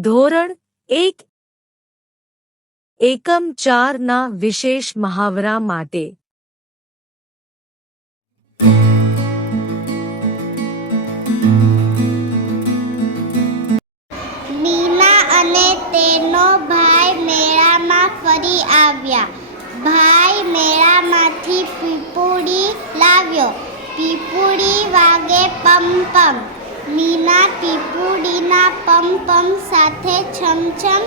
ધોરણ એક. એકમ ચારના વિશેષ મહાવરા માટે. મીના અને તેનો ભાઈ મેળામાં ફરી આવ્યા. ભાઈ મેળામાંથી પીપુડી લાવ્યો. પીપુડી વાગે પમ પમ મીના પીપુડીના પમ પમ સાથે છમછમ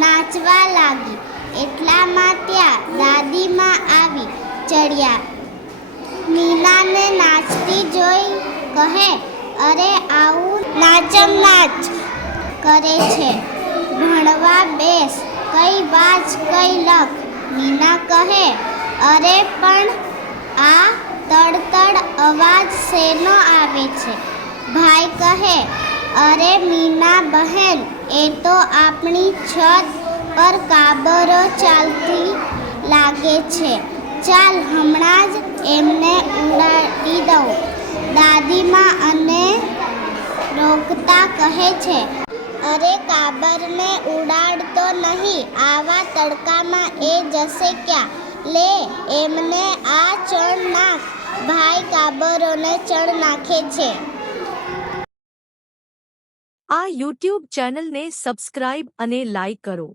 નાચવા લાગી. એટલામાં ત્યાં દાદીમાં આવી ચડ્યા. મીનાને નાચતી જોઈ કહે, અરે, આવું નાચમ નાચ કરે છે. ભણવા બેસ, કઈ વાંચ, કઈ લખ. મીના કહે, અરે, પણ આ તડતડ અવાજ શેનો આવે છે? ભાઈ કહે અરે મીના બહેન, એ તો આપણી છત પર કાબરો ચાલતી લાગે છે. ચાલ હમણાં જ એમને ઉડાડી દઉં. દાદીમાં અને રોકતા કહે છે, અરે કાબરને ઉડાડતો નહીં, આવા તડકામાં એ જશે ક્યાં? લે, એમને આ ચણ નાખ. ભાઈ કાબરોને ચણ નાખે છે. આ યુટ્યુબ ચેનલને સબસ્ક્રાઇબ અને લાઇક કરો.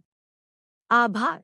આભાર.